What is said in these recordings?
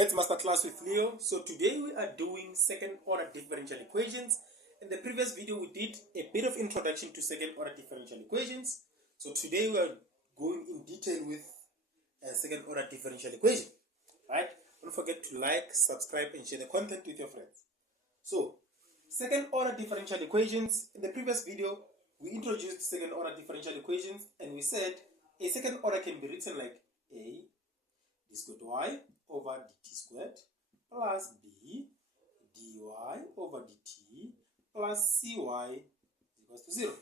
Maths Masterclass with Leo. So today we are doing second order differential equations. In the previous video we did a bit of introduction to second order differential equations. So today we are going in detail with a second order differential equation. Right? Don't forget to like, subscribe and share the content with your friends. So second order differential equations. In the previous video we introduced second order differential equations and we said a second order can be written like a d squared y over dt squared plus b dy over dt plus cy equals to 0.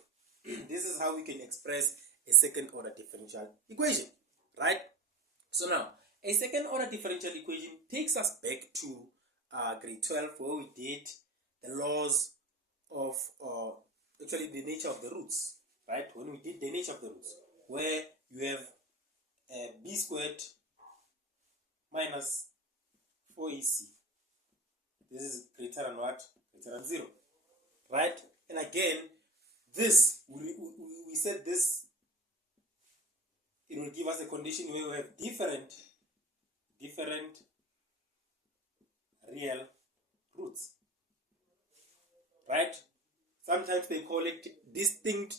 This is how we can express a second order differential equation, right? So now, a second order differential equation takes us back to grade 12 where we did the laws of, actually the nature of the roots, right? When we did the nature of the roots, where you have b squared minus 4ac. This is greater than what? Greater than 0. Right? And again, this, we said this, it will give us a condition where we have different real roots. Right? Sometimes they call it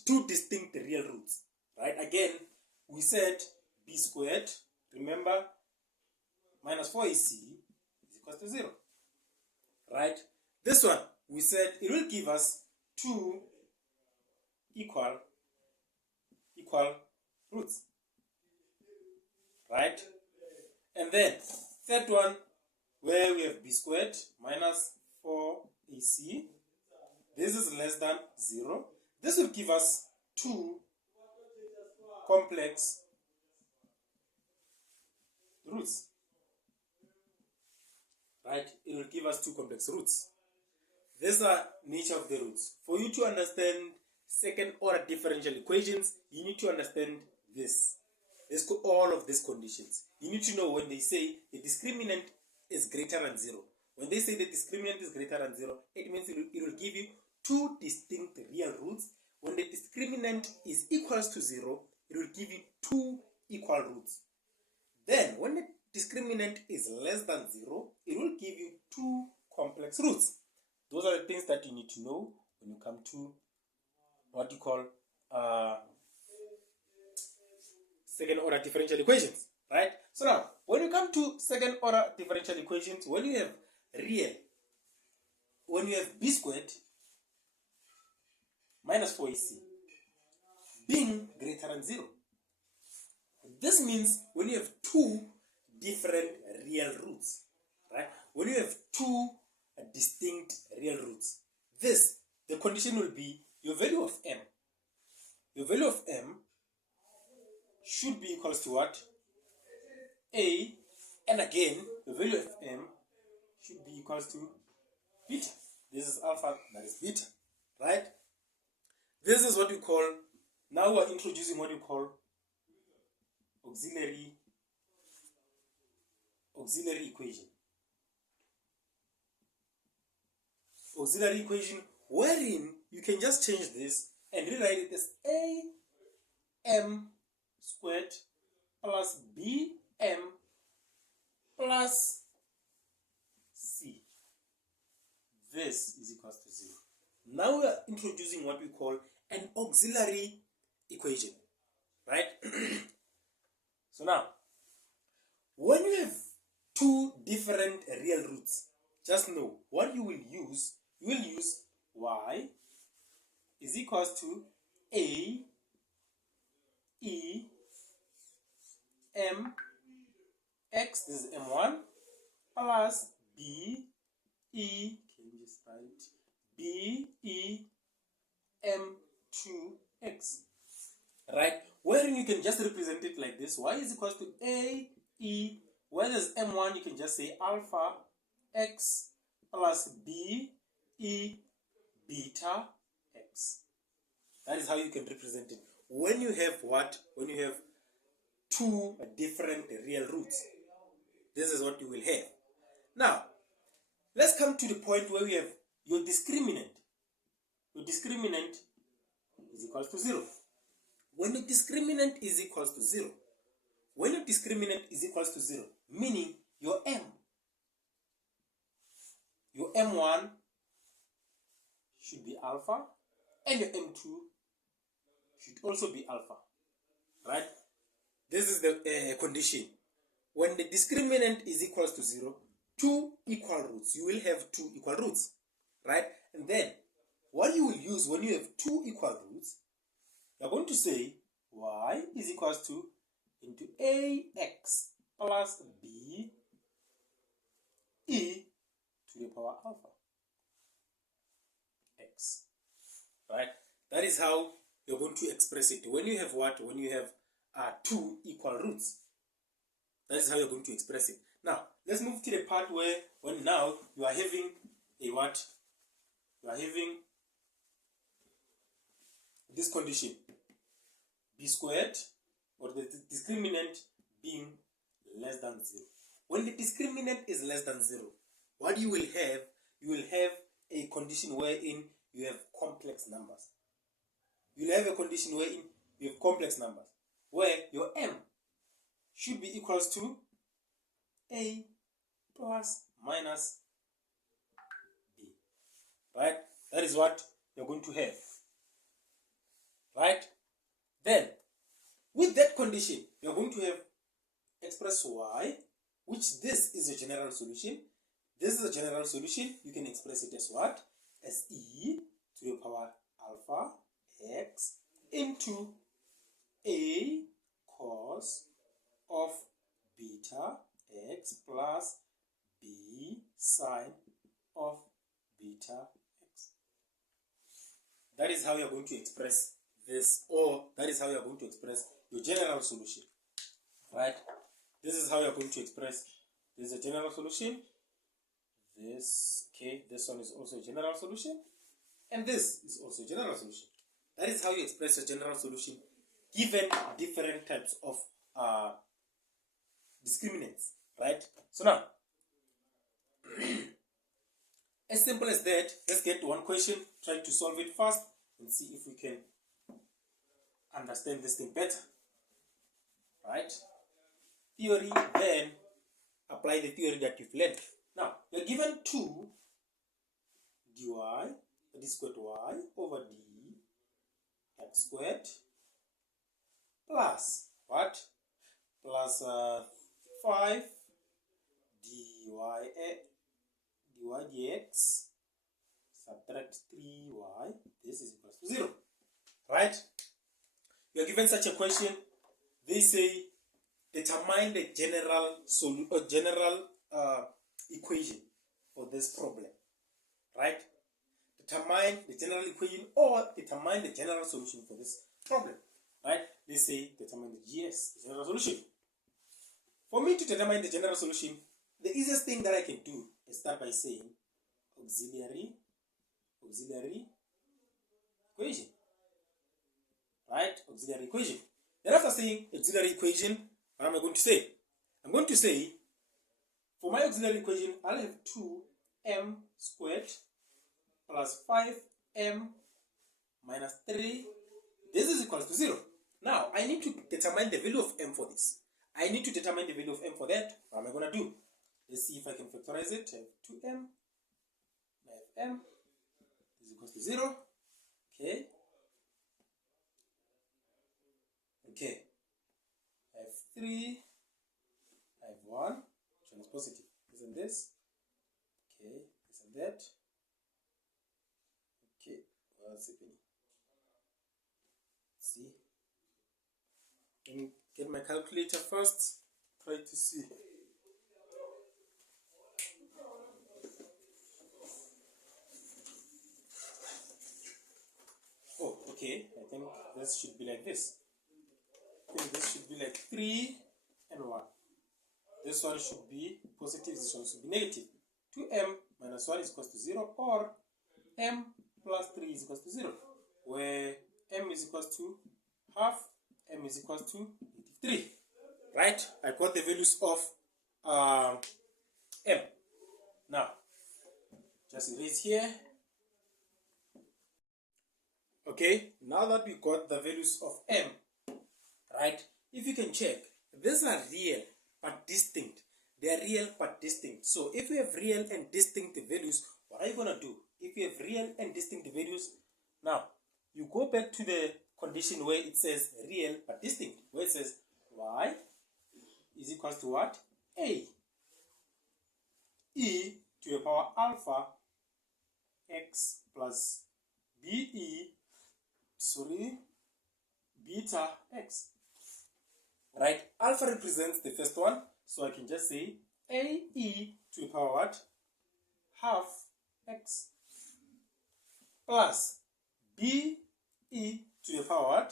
two distinct real roots. Right? Again, we said b squared, remember, minus 4ac is equals to 0. Right? This one, we said it will give us two equal roots. Right? And then, third one, where we have b squared minus 4ac. This is less than 0. This will give us two complex roots. Right? It will give us two complex roots. These are nature of the roots. For you to understand second order differential equations, you need to understand this. All of these conditions. You need to know when they say the discriminant is greater than 0. When they say the discriminant is greater than 0, it means it will give you two distinct real roots. When the discriminant is equals to 0, it will give you two equal roots. Then, when the discriminant is less than 0, it will give you two complex roots. Those are the things that you need to know when you come to what you call second order differential equations, right? So now, when you come to second order differential equations, when you have b squared minus 4ac being greater than 0, this means when you have two different real roots, right? When you have two distinct real roots, the condition will be your value of m. Your value of m should be equals to what? A, and again, the value of m should be equals to beta. This is alpha, that is beta, right? This is what we call, now we're introducing what we call auxiliary equation. Auxiliary equation wherein you can just change this and rewrite it as am squared plus bm plus c. This is equals to 0. Now we are introducing what we call an auxiliary equation, right? So now, when you have two different real roots, just know what you will use. You will use y is equals to a e m x, this is m1, plus b e, can you just write b e m2x, right? Wherein you can just represent it like this. Y is equals to a e, where there's m1 you can just say alpha x plus b e beta x. That is how you can represent it. When you have what? When you have two different real roots, this is what you will have. Now, let's come to the point where we have your discriminant. Your discriminant is equals to 0. When the discriminant is equals to 0, meaning your m your M1 should be alpha, and your M2 should also be alpha, right? This is the condition. When the discriminant is equals to 0, two equal roots, you will have two equal roots, right? And then what you will use when you have two equal roots, you're going to say y is equals to into ax plus b e to the power alpha x, right? That is how you're going to express it. When you have what? When you have two equal roots. That is how you're going to express it. Now, let's move to the part where when now you are having a what? You are having this condition, b squared, or the discriminant being less than 0. When the discriminant is less than 0, what you will have a condition wherein you have complex numbers. You will have a condition wherein you have complex numbers, where your m should be equals to a plus minus b, right? That is what you're going to have, right? Then, with that condition, you're going to have express y, which this is a general solution. This is a general solution. You can express it as what? As e to the power alpha x into a cos of beta x plus b sine of beta x. That is how you're going to express this, or that is how you're going to express your general solution, right? This is how you're going to express. This is a general solution. This one is also a general solution, and this is also a general solution. That is how you express your general solution given different types of discriminants, right? So now, as simple as that, let's get to one question, try to solve it fast and see if we can understand this thing better, right? Theory, then apply the theory that you've learned. Now, you're given 2 dy, d squared y over d x squared plus what? Plus 5 dy dx subtract 3y, this is equals to 0, right? You are given such a question. They say determine the general equation for this problem, right? Determine the general equation or determine the general solution for this problem, right? They say determine the GS, the general solution. For me to determine the general solution, the easiest thing that I can do is start by saying auxiliary equation, right? Auxiliary equation. Then after saying auxiliary equation, what am I going to say? I'm going to say, for my auxiliary equation, I'll have 2m squared plus 5m minus 3. This is equals to 0. Now, I need to determine the value of m for this. I need to determine the value of m for that. What am I going to do? Let's see if I can factorize it. I have 2m, I have m, is equals to 0. Okay. Okay. I have 3, I have 1, which one is positive? Isn't this? Okay, isn't that? Okay, what's happening? Let's see. Let me get my calculator first. Try to see. Oh, okay. I think this should be like this. I think this should be like 3 and 1. This one should be positive, this one should be negative. 2m minus 1 is equals to 0, or m plus 3 is equals to 0, where m is equals to half, m is equals to 3. Right? I got the values of m. Now, just erase here. Okay, now that we got the values of m, right? If you can check, these are real but distinct. They are real but distinct. So if we have real and distinct values real and distinct values. Now, you go back to the condition where it says real but distinct, where it says y is equals to what? A e to the power alpha x plus beta x. Right? Alpha represents the first one, so I can just say ae to the power what? Half x plus be to the power what?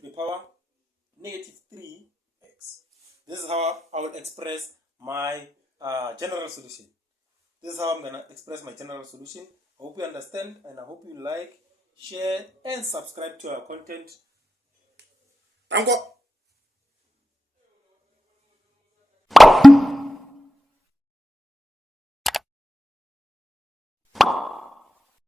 To the power negative 3x. This is how I will express my general solution. This is how I'm going to express my general solution. I hope you understand, and I hope you like, share, and subscribe to our content. Thank you.